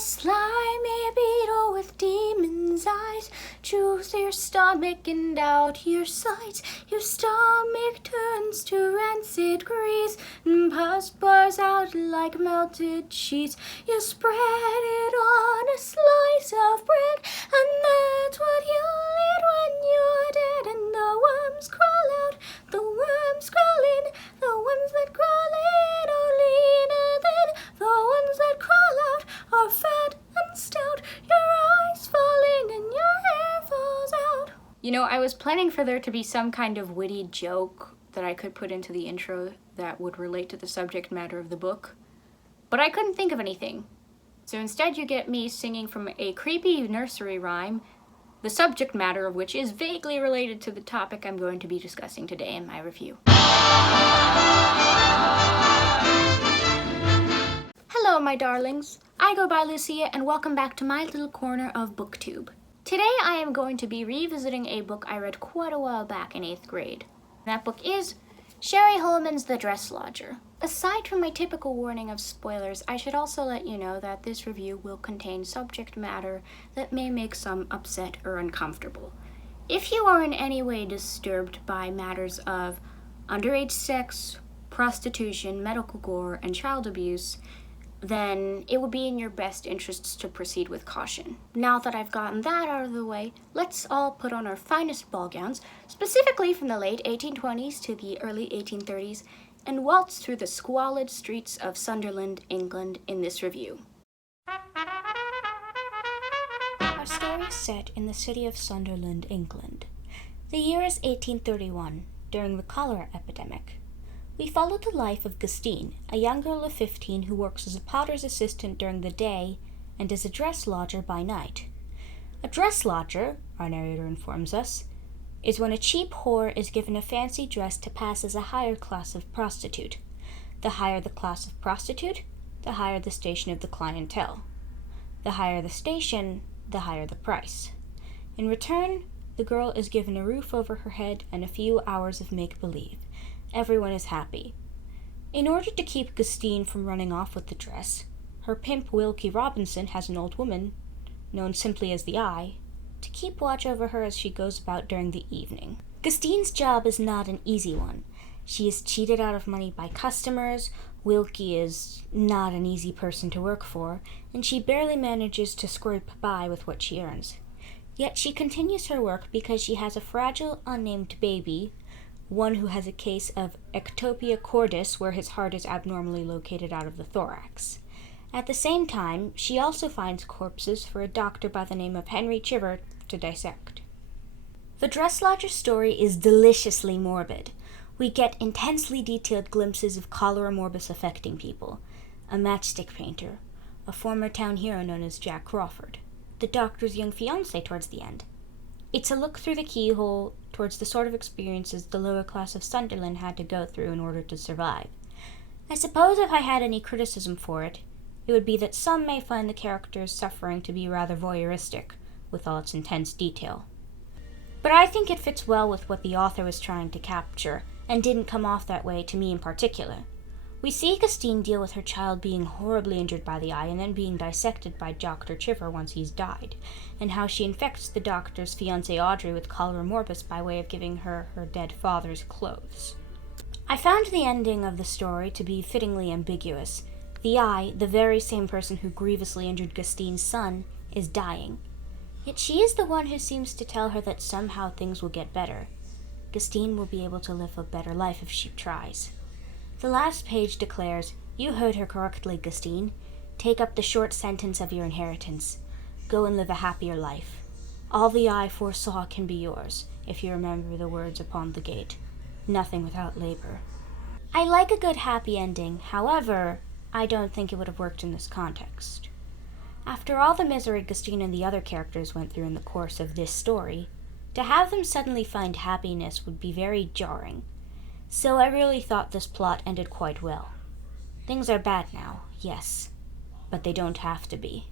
slimy beetle with demon's eyes chews your stomach and out your sides. Your stomach turns to rancid grease, and pus pours out like melted cheese. You spread it on a slice of bread, and that's what you'll eat when you're dead. And the worms crawl out, the worms crawl in, the ones that crawl in are leaner than the ones that crawl out are fat and stout. Your eyes fall in and your hair falls out. You know, I was planning for there to be some kind of witty joke that I could put into the intro that would relate to the subject matter of the book, but I couldn't think of anything. So instead you get me singing from a creepy nursery rhyme, the subject matter of which is vaguely related to the topic I'm going to be discussing today in my review. Hello, my darlings. I go by Lucia, and welcome back to my little corner of BookTube. Today I am going to be revisiting a book I read quite a while back in 8th grade. That book is Sherry Holman's The Dress Lodger. Aside from my typical warning of spoilers, I should also let you know that this review will contain subject matter that may make some upset or uncomfortable. If you are in any way disturbed by matters of underage sex, prostitution, medical gore, and child abuse, then it would be in your best interests to proceed with caution. Now that I've gotten that out of the way, let's all put on our finest ball gowns, specifically from the late 1820s to the early 1830s, and waltz through the squalid streets of Sunderland, England in this review. Our story is set in the city of Sunderland, England. The year is 1831, during the cholera epidemic. We follow the life of Gustine, a young girl of 15 who works as a potter's assistant during the day and is a dress lodger by night. A dress lodger, our narrator informs us, is when a cheap whore is given a fancy dress to pass as a higher class of prostitute. The higher the class of prostitute, the higher the station of the clientele. The higher the station, the higher the price. In return, the girl is given a roof over her head and a few hours of make-believe. Everyone is happy. In order to keep Gustine from running off with the dress, her pimp Wilkie Robinson has an old woman, known simply as the Eye, to keep watch over her as she goes about during the evening. Gustine's job is not an easy one. She is cheated out of money by customers, Wilkie is not an easy person to work for, and she barely manages to scrape by with what she earns. Yet she continues her work because she has a fragile, unnamed baby, one who has a case of ectopia cordis, where his heart is abnormally located out of the thorax. At the same time, she also finds corpses for a doctor by the name of Henry Chiver to dissect. The dress lodger's story is deliciously morbid. We get intensely detailed glimpses of cholera morbus affecting people, a matchstick painter, a former town hero known as Jack Crawford, the doctor's young fiancé towards the end. It's a look through the keyhole towards the sort of experiences the lower class of Sunderland had to go through in order to survive. I suppose if I had any criticism for it, it would be that some may find the characters' suffering to be rather voyeuristic, with all its intense detail. But I think it fits well with what the author was trying to capture, and didn't come off that way to me in particular. We see Gustine deal with her child being horribly injured by the Eye and then being dissected by Dr. Chiver once he's died, and how she infects the doctor's fiancée Audrey with cholera morbus by way of giving her her dead father's clothes. I found the ending of the story to be fittingly ambiguous. The Eye, the very same person who grievously injured Gustine's son, is dying. Yet she is the one who seems to tell her that somehow things will get better. Gustine will be able to live a better life if she tries. The last page declares, "You heard her correctly, Gustine. Take up the short sentence of your inheritance. Go and live a happier life. All the Eye foresaw can be yours, if you remember the words upon the gate. Nothing without labor." I like a good happy ending, however, I don't think it would have worked in this context. After all the misery Gustine and the other characters went through in the course of this story, to have them suddenly find happiness would be very jarring. So I really thought this plot ended quite well. Things are bad now, yes, but they don't have to be.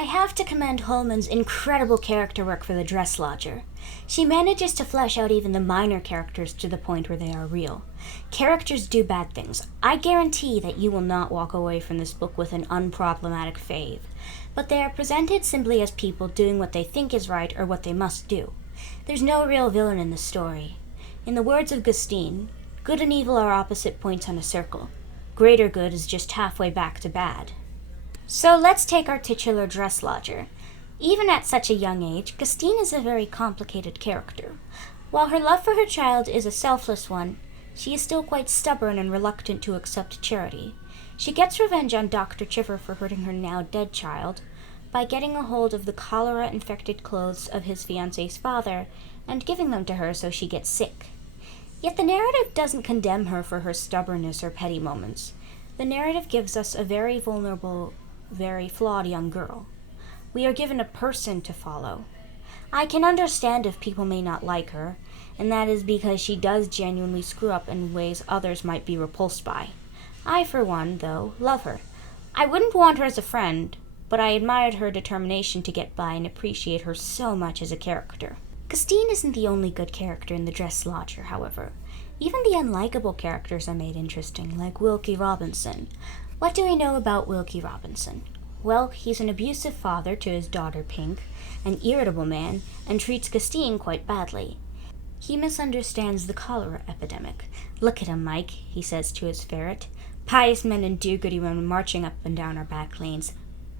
I have to commend Holman's incredible character work for the dress lodger. She manages to flesh out even the minor characters to the point where they are real. Characters do bad things. I guarantee that you will not walk away from this book with an unproblematic fave, but they are presented simply as people doing what they think is right or what they must do. There's no real villain in the story. In the words of Gustine, good and evil are opposite points on a circle. Greater good is just halfway back to bad. So let's take our titular dress lodger. Even at such a young age, Gustine is a very complicated character. While her love for her child is a selfless one, she is still quite stubborn and reluctant to accept charity. She gets revenge on Dr. Chiver for hurting her now dead child by getting a hold of the cholera-infected clothes of his fiancé's father and giving them to her so she gets sick. Yet the narrative doesn't condemn her for her stubbornness or petty moments. The narrative gives us a very vulnerable, very flawed young girl. We are given a person to follow. I can understand if people may not like her, and that is because she does genuinely screw up in ways others might be repulsed by. I, for one, though, love her. I wouldn't want her as a friend, but I admired her determination to get by and appreciate her so much as a character. Gustine isn't the only good character in The Dress Lodger, however. Even the unlikable characters are made interesting, like Wilkie Robinson. What do we know about Wilkie Robinson? Well, he's an abusive father to his daughter Pink, an irritable man, and treats Gustine quite badly. He misunderstands the cholera epidemic. "Look at him, Mike," he says to his ferret. "Pious men and do-goody women marching up and down our back lanes.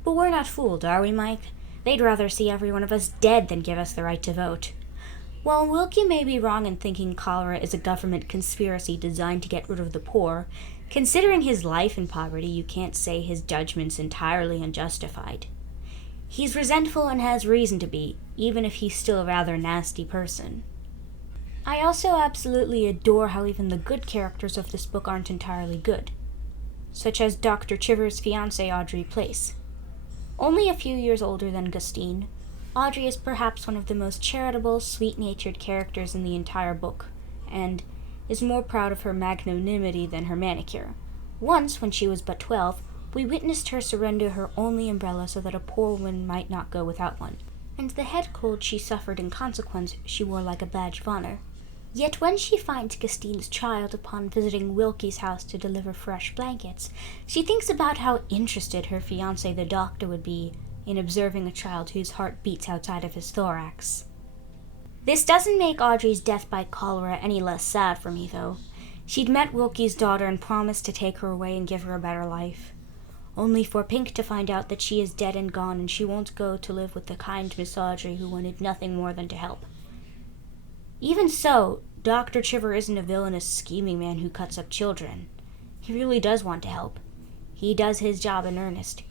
But we're not fooled, are we, Mike? They'd rather see every one of us dead than give us the right to vote." While Wilkie may be wrong in thinking cholera is a government conspiracy designed to get rid of the poor, considering his life in poverty, you can't say his judgment's entirely unjustified. He's resentful and has reason to be, even if he's still a rather nasty person. I also absolutely adore how even the good characters of this book aren't entirely good, such as Dr. Chiver's fiancée Audrey Place. Only a few years older than Gustine, Audrey is perhaps one of the most charitable, sweet-natured characters in the entire book, and is more proud of her magnanimity than her manicure. Once, when she was but 12, we witnessed her surrender her only umbrella so that a poor woman might not go without one, and the head cold she suffered in consequence she wore like a badge of honor. Yet when she finds Gustine's child upon visiting Wilkie's house to deliver fresh blankets, she thinks about how interested her fiancé the doctor would be in observing a child whose heart beats outside of his thorax. This doesn't make Audrey's death by cholera any less sad for me, though. She'd met Wilkie's daughter and promised to take her away and give her a better life, only for Pink to find out that she is dead and gone and she won't go to live with the kind Miss Audrey who wanted nothing more than to help. Even so, Dr. Chiver isn't a villainous, scheming man who cuts up children. He really does want to help. He does his job in earnest,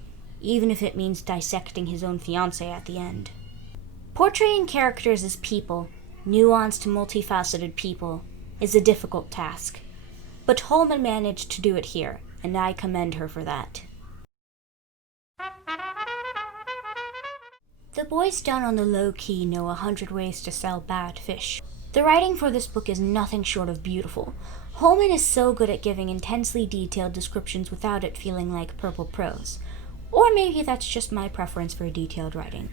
even if it means dissecting his own fiancée at the end. Portraying characters as people, nuanced, multifaceted people, is a difficult task. But Holman managed to do it here, and I commend her for that. The boys down on the low key know 100 ways to sell bad fish. The writing for this book is nothing short of beautiful. Holman is so good at giving intensely detailed descriptions without it feeling like purple prose. Or maybe that's just my preference for detailed writing.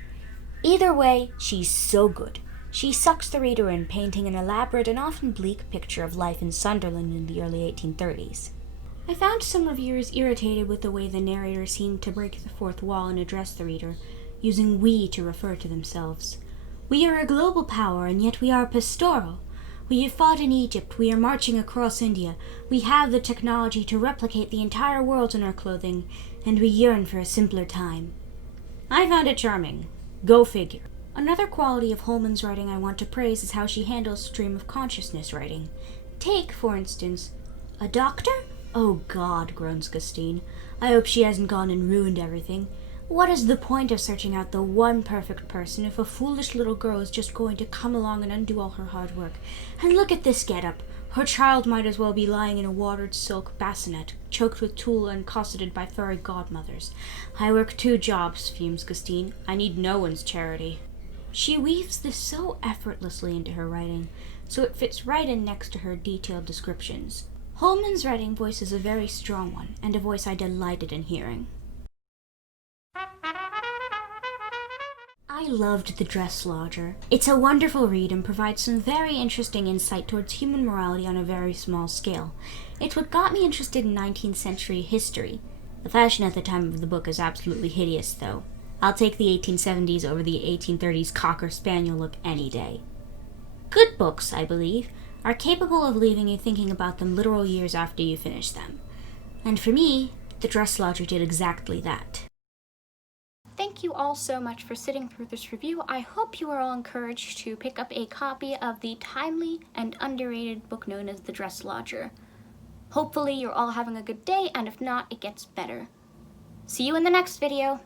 Either way, she's so good. She sucks the reader in, painting an elaborate and often bleak picture of life in Sunderland in the early 1830s. I found some reviewers irritated with the way the narrator seemed to break the fourth wall and address the reader, using "we" to refer to themselves. "We are a global power, and yet we are pastoral. We have fought in Egypt, we are marching across India, we have the technology to replicate the entire world in our clothing, and we yearn for a simpler time." I found it charming. Go figure. Another quality of Holman's writing I want to praise is how she handles stream of consciousness writing. Take, for instance, "A doctor? Oh God," groans Gustine. "I hope she hasn't gone and ruined everything. What is the point of searching out the one perfect person if a foolish little girl is just going to come along and undo all her hard work? And look at this get-up. Her child might as well be lying in a watered silk bassinet, choked with tulle and cosseted by fairy godmothers. I work 2 jobs, fumes Gustine. I need no one's charity." She weaves this so effortlessly into her writing, so it fits right in next to her detailed descriptions. Holman's writing voice is a very strong one, and a voice I delighted in hearing. loved The Dress Lodger. It's a wonderful read and provides some very interesting insight towards human morality on a very small scale. It's what got me interested in 19th century history. The fashion at the time of the book is absolutely hideous, though. I'll take the 1870s over the 1830s Cocker Spaniel look any day. Good books, I believe, are capable of leaving you thinking about them literal years after you finish them. And for me, The Dress Lodger did exactly that. Thank you all so much for sitting through this review. I hope you are all encouraged to pick up a copy of the timely and underrated book known as The Dress Lodger. Hopefully you're all having a good day, and if not, it gets better. See you in the next video!